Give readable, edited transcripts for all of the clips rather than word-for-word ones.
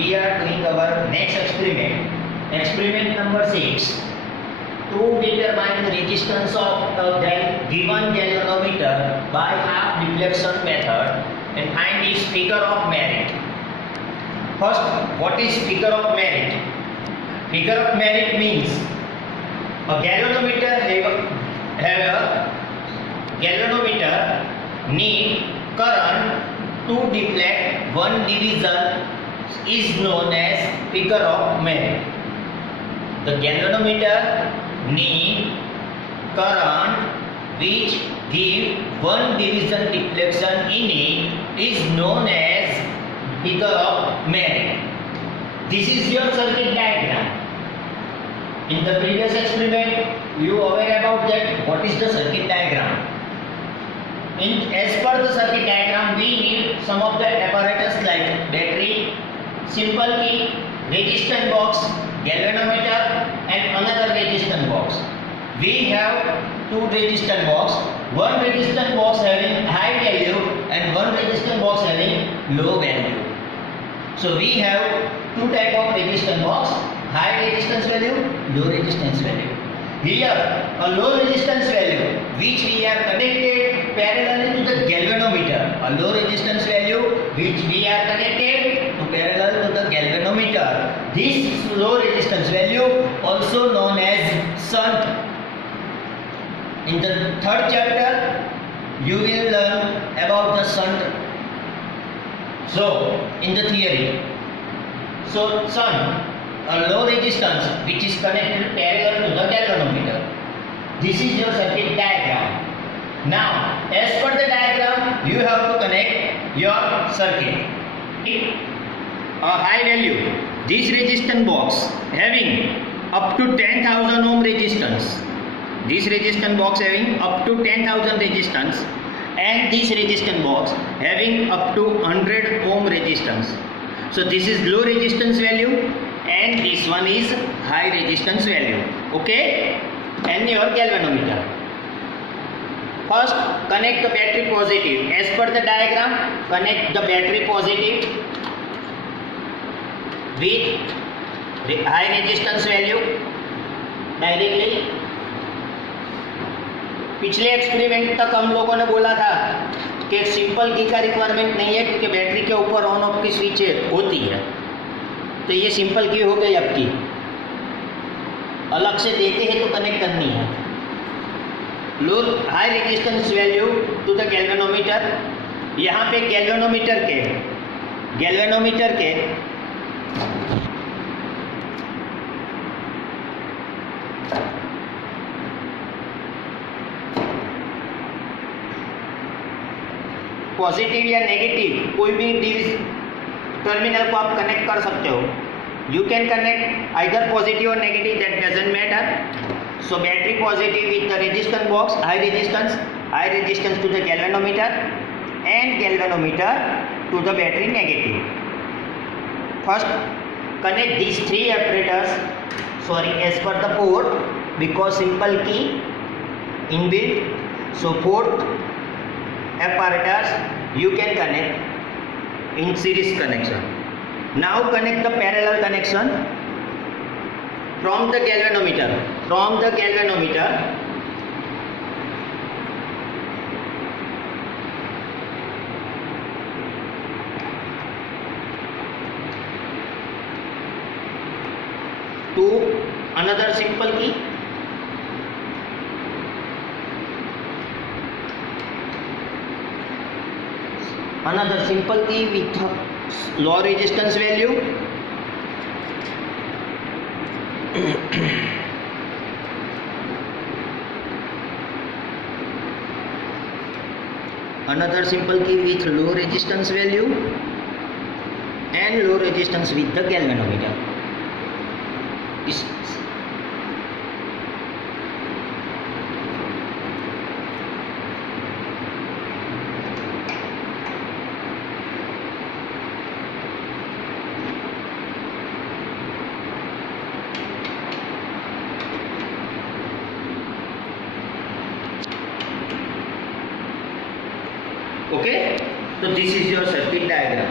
we are doing our next experiment. Experiment number 6. To determine the resistance of a given galvanometer by half deflection method and find its figure of merit. First, what is figure of merit? Figure of merit means a galvanometer need current to deflect one division is known as figure of merit. The galvanometer need current which give one division deflection in it is known as figure of merit. This is your circuit diagram. In the previous experiment, you are aware about that. What is the circuit diagram? As per the circuit diagram, we need some of the apparatus like battery, simple key, resistance box, galvanometer, and another resistance box. We have two resistance box. One resistance box having high value and one resistance box having low value. So we have two type of resistance box: high resistance value, low resistance value. Here a low resistance value which we are connected parallel to the galvanometer. A low resistance value which we are connected to parallel to the galvanometer. This low resistance value also known as shunt. In the third chapter you will learn about the shunt. So in the theory, so shunt, a low resistance which is connected parallel to the galvanometer. This is your circuit diagram. Now, as per the diagram, you have to connect your circuit. A high value, this resistance box having up to 10,000 ohm resistance. This resistance box having up to 10,000 resistance, and this resistance box having up to 100 ohm resistance. So this is low resistance value and this one is high resistance value. Okay, and your galvanometer. First, connect the battery positive. As per the diagram, connect the battery positive with high resistance value directly. पिछले experiment तक हम लोगों ने बोला था कि simple की का रिक्वायरमेंट नहीं है क्योंकि बैटरी के ऊपर ऑन ऑफ की स्विच होती है. तो ये सिंपल की हो गई आपकी. अलग से देते हैं तो कनेक्ट करनी है. Low high resistance value to the galvanometer. यहाँ पे गैल्वेनोमीटर के पॉजिटिव या नेगेटिव कोई भी टर्मिनल को आप कनेक्ट कर सकते हो. You can connect either positive और negative, that doesn't matter. So battery positive with the resistance box, high resistance to the galvanometer and galvanometer to the battery negative. First connect these three apparatus as per the port, because simple key inbuilt. So fourth apparatus you can connect in series connection. Now connect the parallel connection from the galvanometer. To another simple key. Another simple key with low resistance value. Another simple key with low resistance value and low resistance with the galvanometer. Okay, so this is your circuit diagram.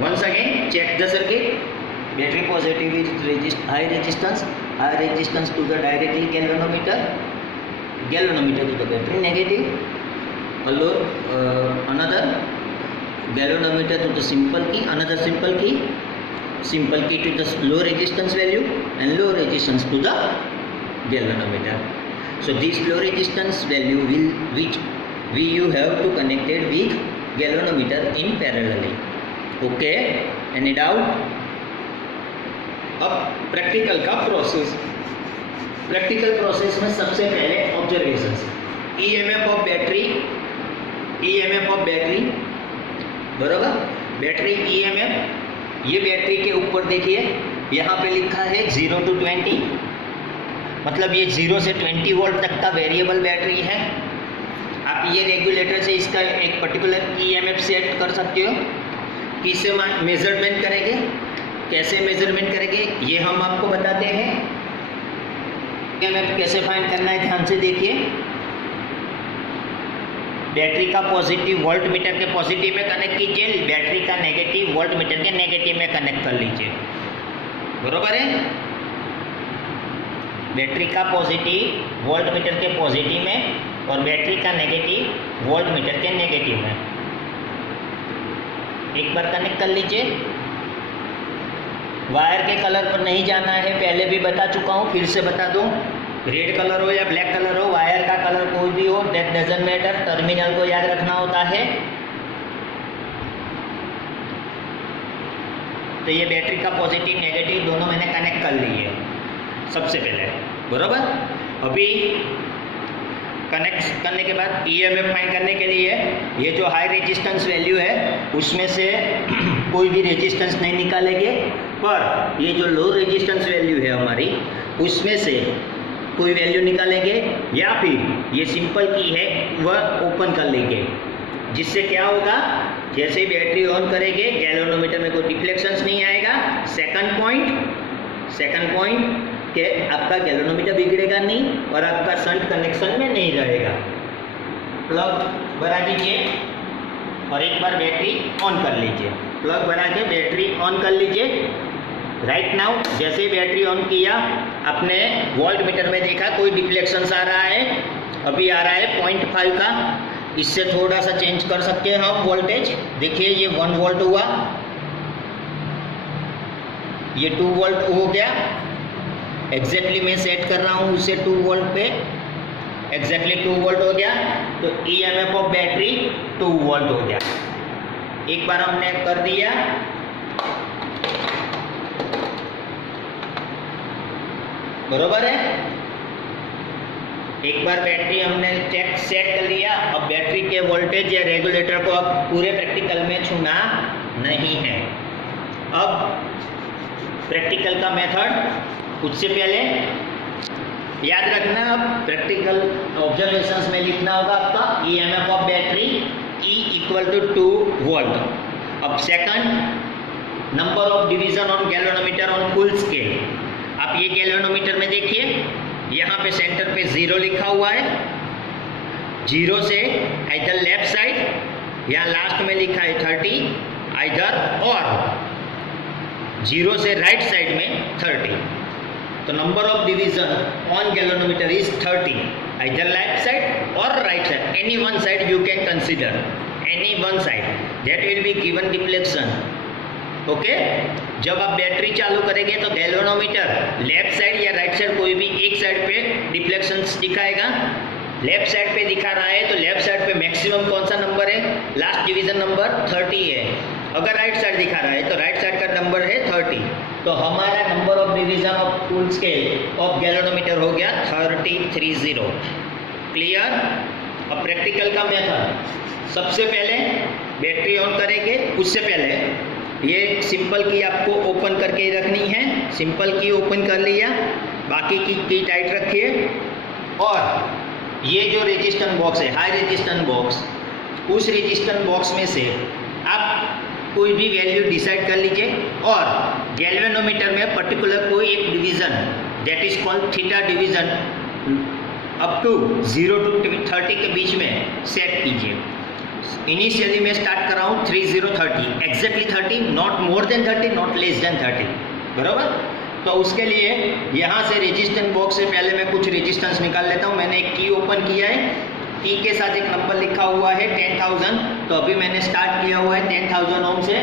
once again check the circuit. Battery positive is high resistance to the directly galvanometer to the battery negative. Another galvanometer to the simple key, another simple key to the low resistance value, and low resistance to the galvanometer. So this low resistance value which you have to connected with galvanometer in parallelly. Okay, any doubt? अब practical का process, practical process में सबसे पहले observations, EMF of battery, बरोबर, battery EMF, ये battery के ऊपर देखिए यहाँ पे लिखा है 0 to 20, मतलब ये 0 से 20 वोल्ट तक का वेरिएबल बैटरी है। आप ये रेगुलेटर से इसका एक पर्टिकुलर ईएमएफ सेट कर सकते हो। किससे मेजरमेंट करेंगे, कैसे मेजरमेंट करेंगे ये हम आपको बताते हैं। ईएमएफ कैसे फाइंड करना है ध्यान से देखिए। बैटरी का पॉजिटिव वोल्ट मीटर के पॉजिटिव में कनेक्ट कीजिए, बैटरी का नेगेटिव वोल्ट मीटर के नेगेटिव में कनेक्ट कर लीजिए, बरोबर है। बैटरी का पॉजिटिव वोल्ट मीटर के पॉजिटिव में और बैटरी का नेगेटिव वोल्ट मीटर के नेगेटिव में एक बार कनेक्ट कर लीजिए। वायर के कलर पर नहीं जाना है, पहले भी बता चुका हूँ, फिर से बता दूँ। रेड कलर हो या ब्लैक कलर हो, वायर का कलर कोई भी हो, दैट डजंट मैटर, टर्मिनल को याद रखना होता है। तो ये बैटरी का पॉजिटिव नेगेटिव दोनों मैंने कनेक्ट कर लिए सबसे पहले, बरोबर। अभी कनेक्ट करने के बाद ईएमएफ फाइंड करने के लिए ये जो हाई रेजिस्टेंस वैल्यू है उसमें से कोई भी रेजिस्टेंस नहीं निकालेंगे, पर ये जो लो रेजिस्टेंस वैल्यू है हमारी उसमें से कोई वैल्यू निकालेंगे, या फिर ये सिंपल की है वह ओपन कर लेंगे। जिससे क्या होगा, जैसे ही बैटरी ऑन करेंगे गैल्वेनोमीटर में कोई डिफ्लेक्शंस नहीं आएगा। सेकंड पॉइंट कि आपका गैल्वेनोमीटर बिगड़ेगा नहीं और आपका शंट कनेक्शन में नहीं रहेगा। प्लग भरा दीजिए और एक बार बैटरी ऑन कर लीजिए। प्लग भरा के बैटरी ऑन कर लीजिए। राइट नाउ जैसे ही बैटरी ऑन किया, आपने वोल्ट मीटर में देखा कोई डिफ्लेक्शंस आ रहा है, अभी आ रहा है 0.5 का। इससे थोड़ा सा चेंज कर सकते हैं हम वोल्टेज। देखिए ये 1 वोल्ट हुआ, ये 2 वोल्ट हो गया। एग्जैक्टली मैं सेट कर रहा हूँ उसे 2 वोल्ट पे, एग्जैक्टली 2 वोल्ट हो गया। तो ईएमएफ ऑफ बैटरी 2 वोल्ट हो गया। एक बार हमने कर दिया, बरोबर है। एक बार बैटरी हमने सेट कर लिया। अब बैटरी के वोल्टेज या रेगुलेटर को अब पूरे प्रैक्टिकल में छूना नहीं है। अब प्रैक्टिकल का मेथड, उससे पहले याद रखना, अब प्रैक्टिकल ऑब्जर्वेशंस में लिखना होगा आपका EMF of battery E = 2 volt. अब second, number of division on galvanometer on full scale. आप ये गैल्वेनोमीटर में देखिए, यहाँ पे सेंटर पे 0 लिखा हुआ है। 0 से इधर लेफ्ट साइड, यहाँ लास्ट में लिखा है 30, इधर, और 0 से राइट साइड में 30। तो number of division on galvanometer is 30, इधर लेफ्ट साइड और right side, any one side you can consider, any one side that will be given deflection. Okay, जब आप बैटरी चालू करेंगे तो गैल्वेनोमीटर लेफ्ट साइड या राइट साइड कोई भी एक साइड पे डिफ्लेक्शंस दिखाएगा। लेफ्ट साइड पे दिखा रहा है तो लेफ्ट साइड पे मैक्सिमम कौन सा नंबर है, लास्ट डिवीजन नंबर 30 है। अगर राइट साइड दिखा रहा है तो राइट साइड का नंबर है 30। तो हमारा number of division of full scale of galvanometer हो गया 30। क्लियर। अब प्रैक्टिकल का मेथड, सबसे पहले बैटरी ऑन करेंगे, उससे पहले ये सिंपल की आपको ओपन करके ही रखनी है। सिंपल की ओपन कर लिया, बाकी की टाइट रखिए। और ये जो रेजिस्टेंस बॉक्स है, हाई रेजिस्टेंस बॉक्स, उस रेजिस्टेंस बॉक्स में से आप कोई भी वैल्यू डिसाइड कर लीजिए और गैल्वेनोमीटर में पर्टिकुलर कोई एक division, that is called theta division, up to 0 to 30 के बीच में सेट कीजिए। इनिशियली मैं स्टार्ट कर रहा हूँ 3030, exactly 30, not more than 30, not less than 30, बराबर। तो उसके लिए यहाँ से रेजिस्टेंस बॉक्स से पहले मैं कुछ रेजिस्टेंस निकाल लेता हूँ। मैंने एक की ओपन किया है, की के साथ एक नंबर लिखा हुआ है 10,000, तो अभी मैंने स्टार्ट किया हुआ है 10,000 ओम से।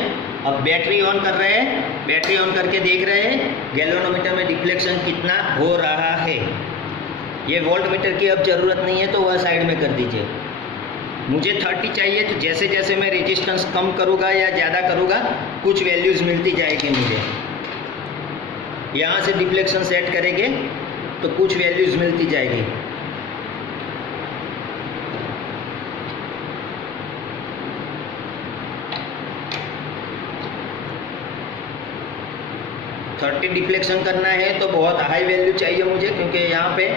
अब बैटरी ऑन कर रहे हैं, बैटरी ऑन करके देख रहे हैं गैल्वेनोमीटर में डिफ्लेक्शन कितना हो रहा है। ये वोल्ट मीटर की अब ज़रूरत नहीं है, तो वह साइड में कर दीजिए। मुझे 30 चाहिए, तो जैसे जैसे मैं रेजिस्टेंस कम करूँगा या ज़्यादा करूँगा कुछ वैल्यूज़ मिलती जाएगी मुझे। यहाँ से डिफ्लेक्शन सेट करेंगे तो कुछ वैल्यूज़ मिलती जाएगी। थर्टी डिफ्लेक्शन करना है तो बहुत हाई वैल्यू चाहिए मुझे, क्योंकि यहाँ पे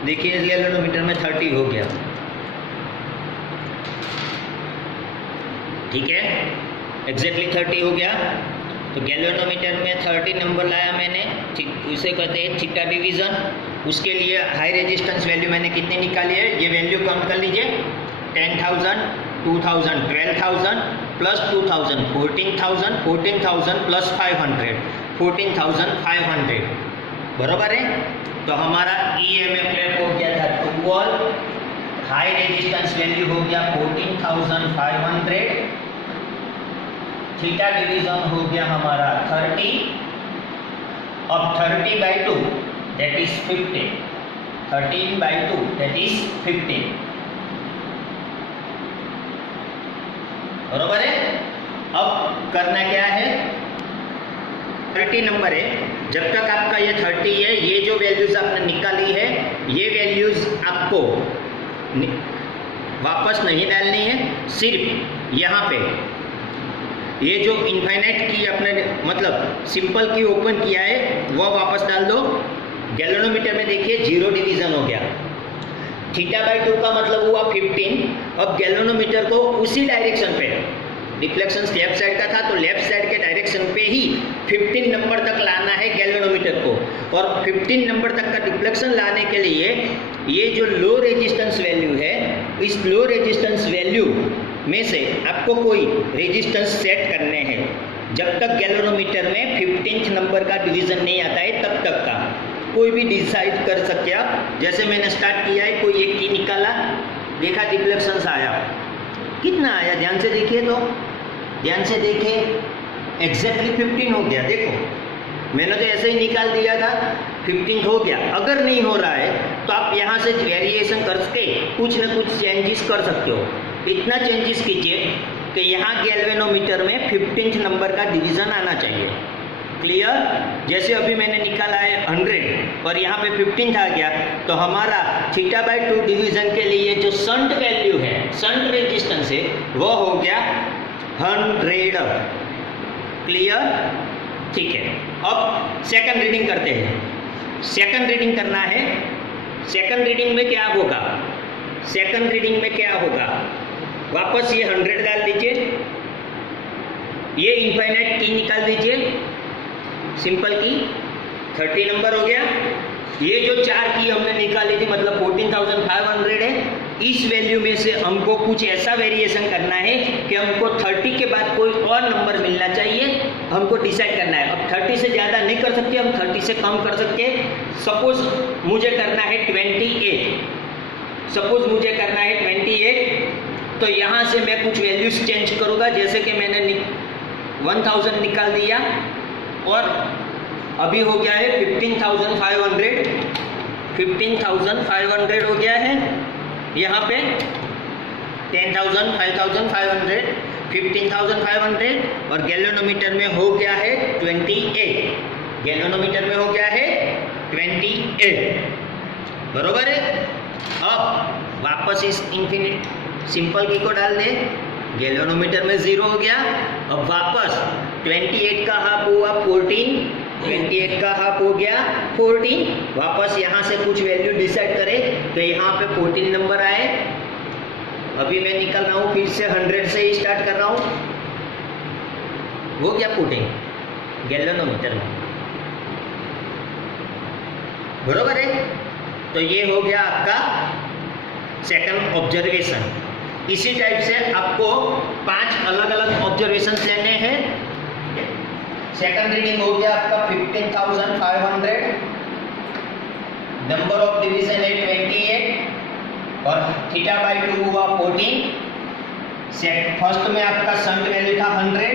देखिए इस गैल्वेनोमीटर में 30 हो गया, ठीक है, एग्जैक्टली 30 हो गया। तो गैल्वेनोमीटर में 30 नंबर लाया मैंने, उसे कहते हैं थीटा डिवीज़न। उसके लिए हाई रेजिस्टेंस वैल्यू मैंने कितनी निकाली है, ये वैल्यू काउंट कर लीजिए। 10,000, 2,000, 12,000 प्लस 2,000, 14,000, 14,000 प्लस 500, 14,500, बराबर है। तो हमारा EMF हो गया था 2 वोल्ट, हाई रेजिस्टेंस वैल्यू हो गया 14,500, थीटा डिवीजन हो गया हमारा 30। अब 30/2 दैट इज 15, 13/2 दैट इज 15, बराबर है। अब करना क्या है, 30 नंबर है, जब तक आपका ये 30 है, ये जो वैल्यूज आपने निकाली है ये वैल्यूज आपको वापस नहीं डालनी है। सिर्फ यहाँ पे ये जो इनफाइनाइट की अपने मतलब सिंपल की ओपन किया है वो वापस डाल दो। गैल्वेनोमीटर में देखिए 0 डिवीजन हो गया, θ/2 का मतलब हुआ 15। अब गैल्वेनोमीटर को उसी डायरेक्शन पे, डिफ्लेक्शन लेफ्ट साइड का था तो लेफ्ट साइड के डायरेक्शन पे ही 15 नंबर तक लाना है गैल्वेनोमीटर को। और 15 नंबर तक का डिफ्लेक्शन लाने के लिए ये जो लो रेजिस्टेंस वैल्यू है, इस लो रेजिस्टेंस वैल्यू में से आपको कोई रेजिस्टेंस सेट करने हैं। जब तक गैल्वेनोमीटर में 15th नंबर का डिवीजन नहीं आता है तब तक का कोई भी डिसाइड कर सकते आप। जैसे मैंने स्टार्ट किया है, कोई एक की निकाला, देखा डिफ्लेक्शंस आया, कितना आया ध्यान से देखिए, तो ध्यान से देखिए एग्जैक्टली 15 हो गया। देखो मैंने तो ऐसे ही निकाल दिया था, 15 हो गया। अगर नहीं हो रहा है तो आप यहाँ से वेरिएशन करके कुछ न कुछ चेंजेस कर सकते हो। इतना चेंजेस कीजिए कि यहाँ गैल्वेनोमीटर में 15th नंबर का डिवीज़न आना चाहिए। क्लियर? जैसे अभी मैंने निकाला है 100 और यहाँ पे 15th आ गया, तो हमारा θ/2 डिवीज़न के लिए जो शंट वैल्यू है, शंट रेजिस्टेंस है, वो हो गया 100। क्लियर? ठीक है। अब सेकंड रीडिंग करते हैं। सेकंड रीडिंग करना है। सेकंड रीडिंग में क्या होगा, सेकंड रीडिंग में क्या होगा, वापस ये 100 डाल दीजिए, ये इनफाइनाइट की निकाल दीजिए, सिंपल की 30 नंबर हो गया। ये जो 4 की हमने निकाली थी मतलब 14,500 है, इस वैल्यू में से हमको कुछ ऐसा वेरिएशन करना है कि हमको 30 के बाद कोई और नंबर मिलना चाहिए, हमको डिसाइड करना है। अब 30 से ज़्यादा नहीं कर सकते, हम 30 से कम कर सकते हैं। सपोज मुझे करना है 28, सपोज मुझे करना है 28, तो यहाँ से मैं कुछ वैल्यूज चेंज करूँगा। जैसे कि मैंने 1000 निकाल दिया और अभी हो गया है 15,500, 15,500 हो गया है। यहाँ पे 10,000, 5,500, 15,500 और गैल्वेनोमीटर में हो गया है 28, गैल्वेनोमीटर में हो गया है 28, बरोबर है। अब वापस इस इन्फिनिट सिंपल की को डाल दे, गैल्वेनोमीटर में 0 हो गया। अब वापस 28 का हाफ हुआ 14, 28 का हाफ हो गया 14। वापस यहाँ से कुछ वैल्यू डिसाइड करें तो यहाँ पे 14 नंबर आए। अभी मैं निकल रहा हूँ, फिर से 100 से ही स्टार्ट कर रहा हूँ। वो क्या पुटिंग गैलोनोमीटर में, बरोबर है। तो ये हो गया आपका सेकंड ऑब्जर्वेशन। इसी टाइप से आपको 5 अलग अलग ऑब्जर्वेशन लेने हैं। सेकंड रीडिंग हो गया आपका 15,500, नंबर ऑफ डिवीजन है 28 और थीटा बाई 2 हुआ 14। फर्स्ट में आपका शंट वैल्यू था 100,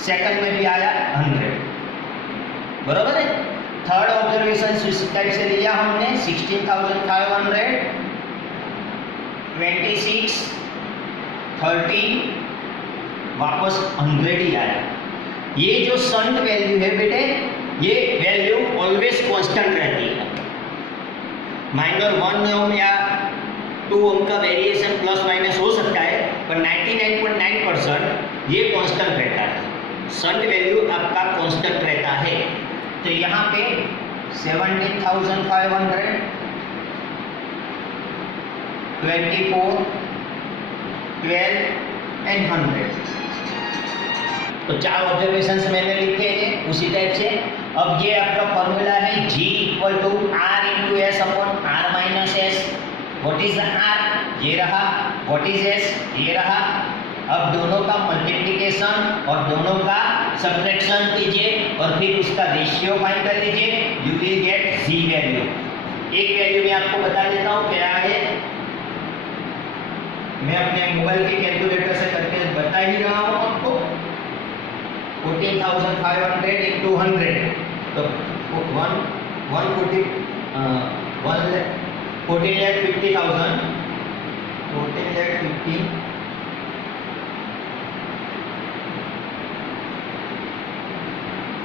सेकंड में भी आया 100, बरोबर है। थर्ड ऑब्जर्वेशन इस टाइप से लिया हमने 16,500, 26, 30, वापस 100 ही आया। ये जो शंट वैल्यू है बेटे, ये वैल्यू ऑलवेज कांस्टेंट रहती है। माइनर 1 ओम या 2 ओम का वेरिएशन प्लस माइनस हो सकता है, पर 99.9% ये कांस्टेंट रहता है। शंट वैल्यू आपका कांस्टेंट रहता है। तो यहाँ पे 17,500, 24, 12 एंड 100। तो 4 ऑब्जर्वेशंस मैंने लिखे हैं उसी टाइप से। अब ये आपका फॉर्मूला है G equal to R into s upon R minus s. What is R? ये रहा। What is S? ये रहा। अब दोनों का मल्टीप्लिकेशन और दोनों का सब्ट्रैक्शन कीजिए और फिर उसका रेशियो फाइंड कर लीजिए। You will get Z value. एक वैल्यू मैं आपको बता देता हूँ क्या है, मैं अपने मोबाइल के कैलकुलेटर से करके बता ही रहा हूँ आपको। 14,500 इंटू 100, तो 14,50,000,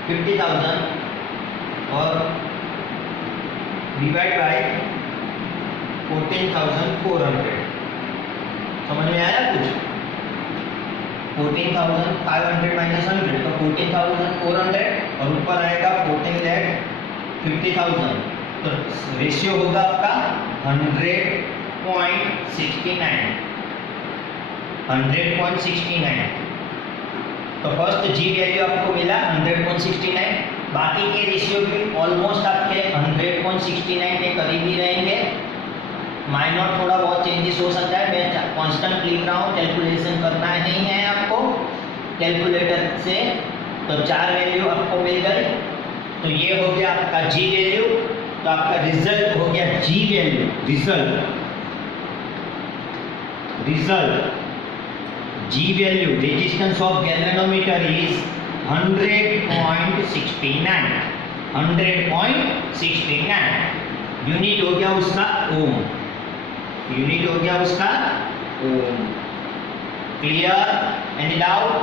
50,000 और डिवाइड बाय 14,400। समझ में आया कुछ? 14,500 माइनस 100 तो 14,400 और ऊपर आएगा 14,50,000। तो रेशियो होगा आपका 100.69। 100.69। तो फर्स्ट जी वैल्यू आपको मिला 100.69। बाकी के रेशियो भी ऑलमोस्ट आपके 100.69 के करीब ही रहेंगे। माइनर थोड़ा बहुत चेंजेस हो सकता है, मैं कांस्टेंट लिख रहा हूँ, कैलकुलेशन करना नहीं है आपको कैलकुलेटर से। तो 4 वैल्यू आपको मिल गई। तो ये हो गया आपका जी वैल्यू। तो आपका रिजल्ट हो गया G value. Result G value resistance of galvanometer is 100.69। 100.69 unit हो गया उसका ओम। यूनिट हो गया उसका ओम। Clear and doubt?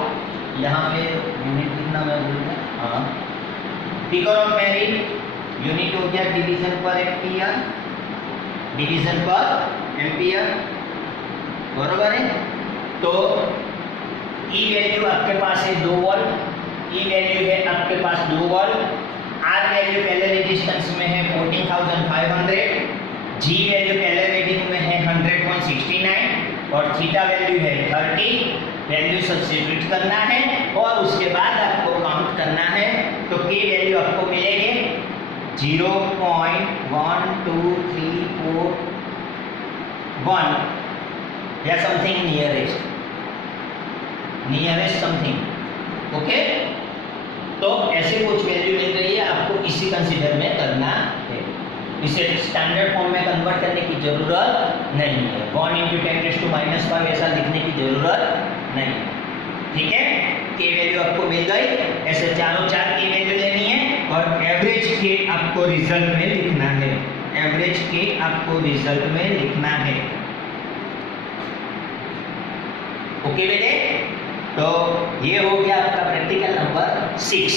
यहाँ पे यूनिट कितना मैं भूल गया। हाँ, फिगर ऑफ मेरिट यूनिट हो गया डिवीजन पर एम्पियर। डिवीजन पर एम्पियर, बरोबर है। तो ई वैल्यू आपके पास है 2 वोल्ट। ई वैल्यू है आपके पास 2 वोल्ट। आर वैल्यू पहले रेजिस्टेंस में है 14,500। जी वैल्यू पहले रीडिंग में है 100.69 और थीटा वैल्यू है 30। वैल्यू सब्स्टिट्यूट करना है और उसके बाद आपको काउंट करना है। तो के वैल्यू आपको मिलेंगे 0.12341 या समथिंग नियरेस्ट समथिंग। ओके, तो ऐसे कुछ वैल्यू मिल रही है, आपको इसी कंसीडर में करना है। इसे स्टैंडर्ड फॉर्म में कन्वर्ट करने की जरूरत नहीं है। 1 × 10⁻⁵ ऐसा लिखने की जरूरत नहीं। ठीक है, के वैल्यू आपको मिल गई। ऐसे चारों 4 के वैल्यू लेनी है और एवरेज के आपको रिजल्ट में लिखना है। एवरेज के आपको रिजल्ट में लिखना है। ओके बेटे, तो ये हो गया आपका प्रैक्टिकल नंबर 6।